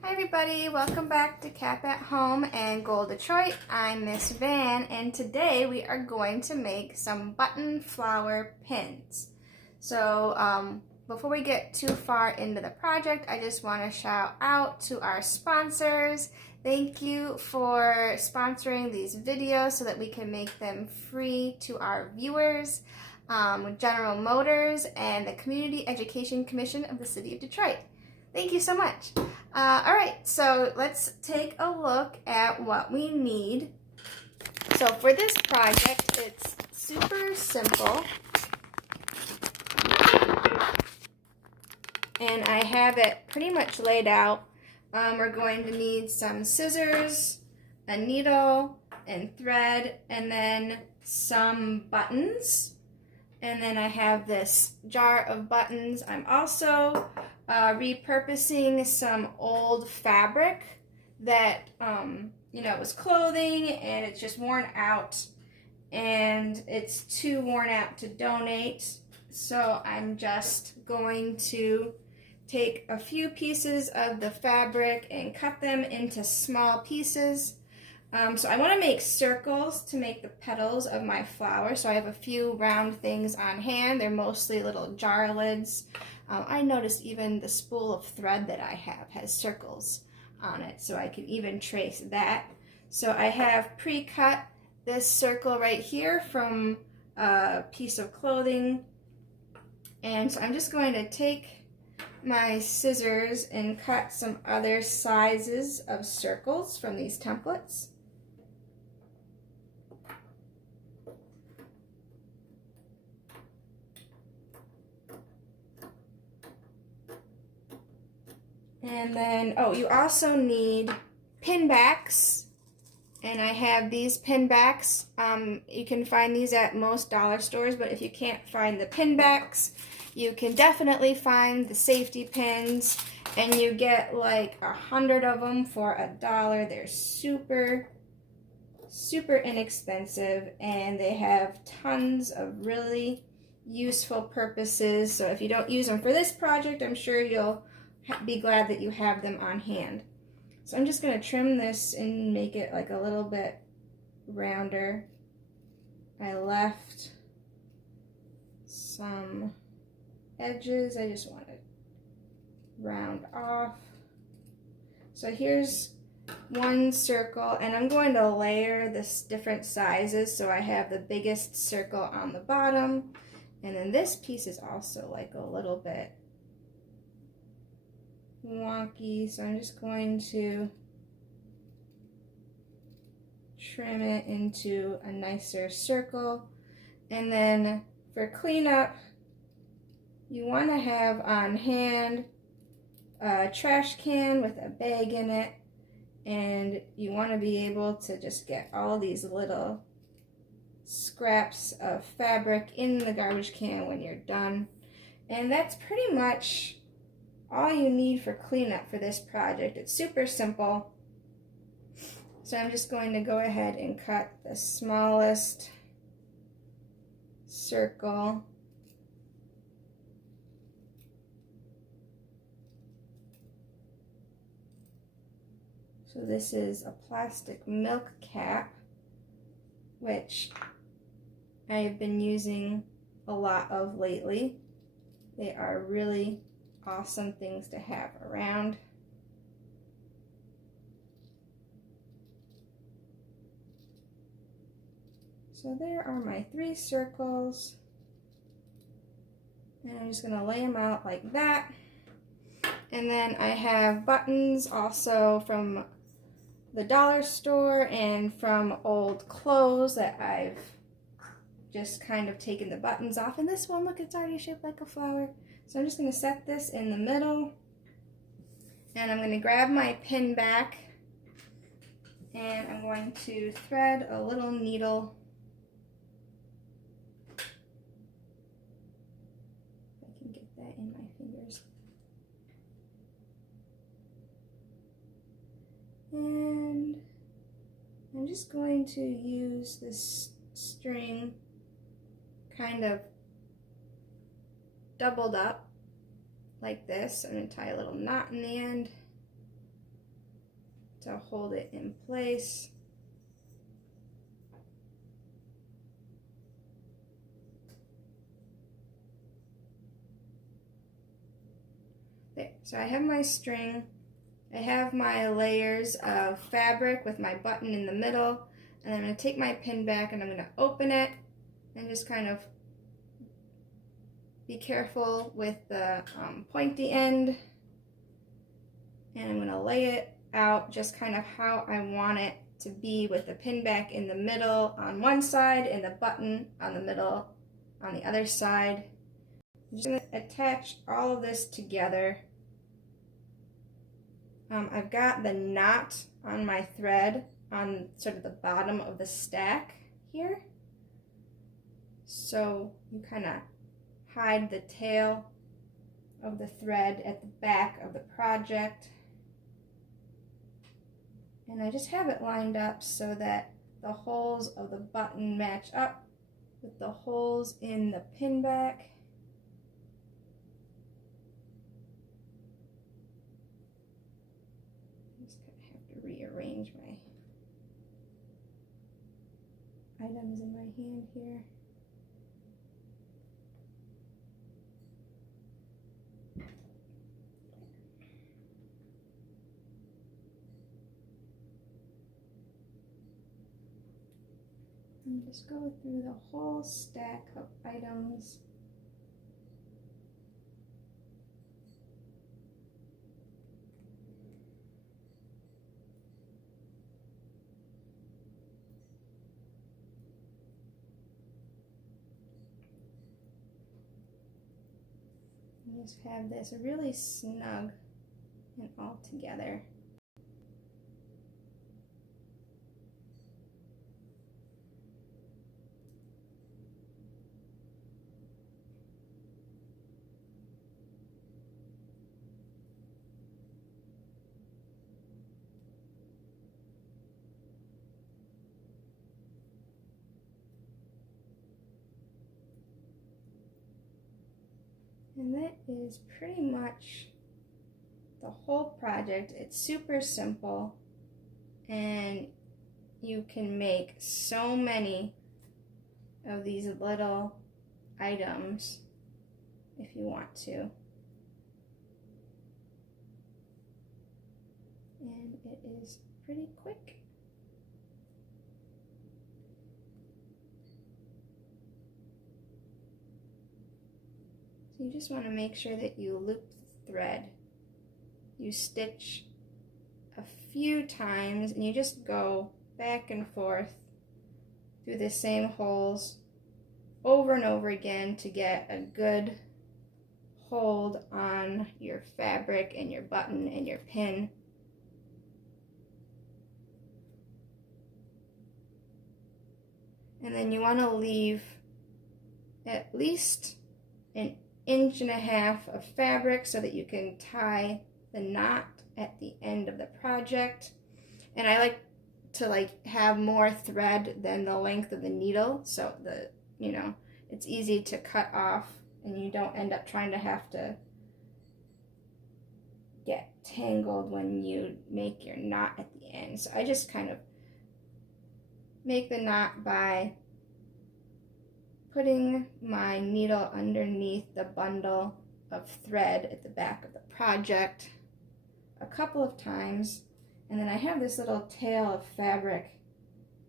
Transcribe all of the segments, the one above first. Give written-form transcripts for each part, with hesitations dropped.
Hi everybody, welcome back to Cap at Home and Goal Detroit. I'm Miss Van and today we are going to make some button flower pins. So before we get too far into the project, I just want to shout out to our sponsors. Thank you for sponsoring these videos so that we can make them free to our viewers. General Motors and the Community Education Commission of the City of Detroit. Thank you so much. Alright, so let's take a look at what we need. So for this project, it's super simple. And I have it pretty much laid out. We're going to need some scissors, a needle, and thread, and then some buttons. And then I have this jar of buttons. I'm also repurposing some old fabric that, was clothing and it's just worn out and it's too worn out to donate. So I'm just going to take a few pieces of the fabric and cut them into small pieces. So I want to make circles to make the petals of my flower. So I have a few round things on hand. They're mostly little jar lids. I noticed even the spool of thread that I have has circles on it, so I can even trace that. So I have pre-cut this circle right here from a piece of clothing. And so I'm just going to take my scissors and cut some other sizes of circles from these templates. And then, you also need pin backs, and I have these pin backs. You can find these at most dollar stores, but if you can't find the pin backs, you can definitely find the safety pins, and you get like 100 of them for $1. They're super, super inexpensive, and they have tons of really useful purposes. So if you don't use them for this project, I'm sure you'll be glad that you have them on hand. So I'm just going to trim this and make it like a little bit rounder. I left some edges I just want to round off. So here's one circle, and I'm going to layer this different sizes so I have the biggest circle on the bottom, and then this piece is also like a little bit wonky, so I'm just going to trim it into a nicer circle. And then for cleanup, you want to have on hand a trash can with a bag in it, and you want to be able to just get all these little scraps of fabric in the garbage can when you're done. And that's pretty much all you need for cleanup for this project. It's super simple. So I'm just going to go ahead and cut the smallest circle. So this is a plastic milk cap, which I've been using a lot of lately. They are really awesome things to have around. So there are my 3 circles, and I'm just going to lay them out like that. And then I have buttons also from the dollar store and from old clothes that I've just kind of taken the buttons off. And this one, look, it's already shaped like a flower. So I'm just going to set this in the middle, and I'm going to grab my pin back, and I'm going to thread a little needle. If I can get that in my fingers. And I'm just going to use this string kind of doubled up like this. I'm going to tie a little knot in the end. to hold it in place. There, so I have my string, I have my layers of fabric with my button in the middle, and I'm going to take my pin back and I'm going to open it and just kind of be careful with the pointy end, and I'm going to lay it out just kind of how I want it to be, with the pin back in the middle on one side and the button on the middle on the other side. I'm just going to attach all of this together. I've got the knot on my thread on sort of the bottom of the stack here, so you kind of hide the tail of the thread at the back of the project. And I just have it lined up so that the holes of the button match up with the holes in the pin back. I'm just gonna have to rearrange my items in my hand here. And just go through the whole stack of items. And just have this really snug and all together. And that is pretty much the whole project. It's super simple, and you can make so many of these little items if you want to. And it is pretty quick. So you just want to make sure that you loop the thread. You stitch a few times and you just go back and forth through the same holes over and over again to get a good hold on your fabric and your button and your pin. And then you want to leave at least an inch and a half of fabric so that you can tie the knot at the end of the project. And I like to have more thread than the length of the needle, so it's easy to cut off and you don't end up trying to have to get tangled when you make your knot at the end. So I just kind of make the knot by putting my needle underneath the bundle of thread at the back of the project a couple of times, and then I have this little tail of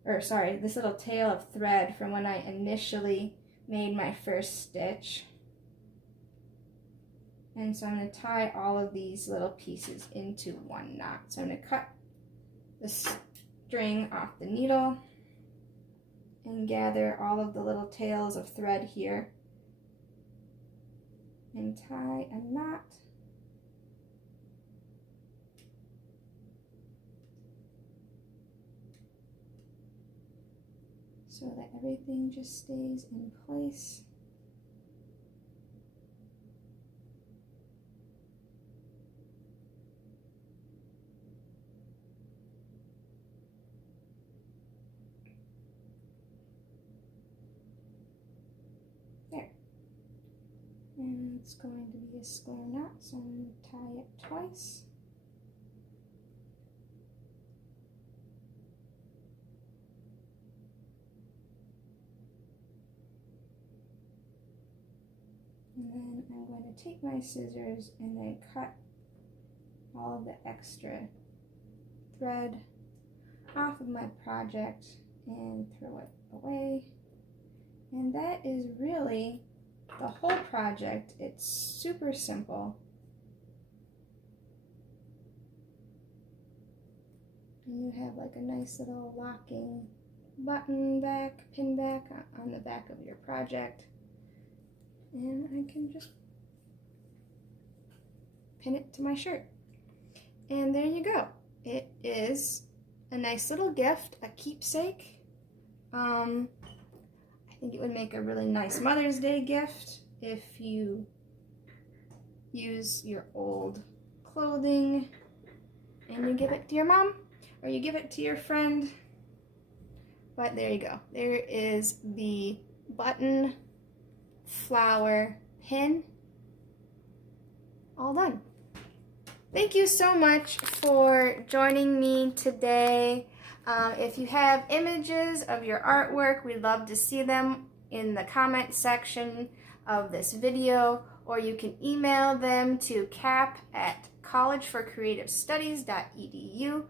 this little tail of thread from when I initially made my first stitch. And so I'm going to tie all of these little pieces into one knot. So I'm going to cut the string off the needle and gather all of the little tails of thread here and tie a knot. So that everything just stays in place. There. And it's going to be a square knot, so I'm going to tie it twice. And then I'm going to take my scissors and then cut all of the extra thread off of my project and throw it away. And that is really the whole project. It's super simple. And you have like a nice little locking button back, pin back on the back of your project. And I can just pin it to my shirt. And there you go. It is a nice little gift, a keepsake. I think it would make a really nice Mother's Day gift if you use your old clothing and you give it to your mom or you give it to your friend. But there you go. There is the button flower pin. All done. Thank you so much for joining me today. If you have images of your artwork, we'd love to see them in the comment section of this video, or you can email them to cap@collegeforcreativestudies.edu.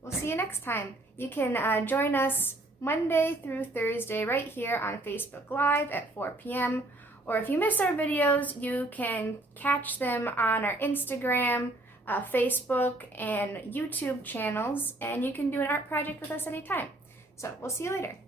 We'll see you next time. You can join us Monday through Thursday right here on Facebook Live at 4 p.m. Or if you miss our videos, you can catch them on our Instagram, Facebook, and YouTube channels, and you can do an art project with us anytime. So we'll see you later.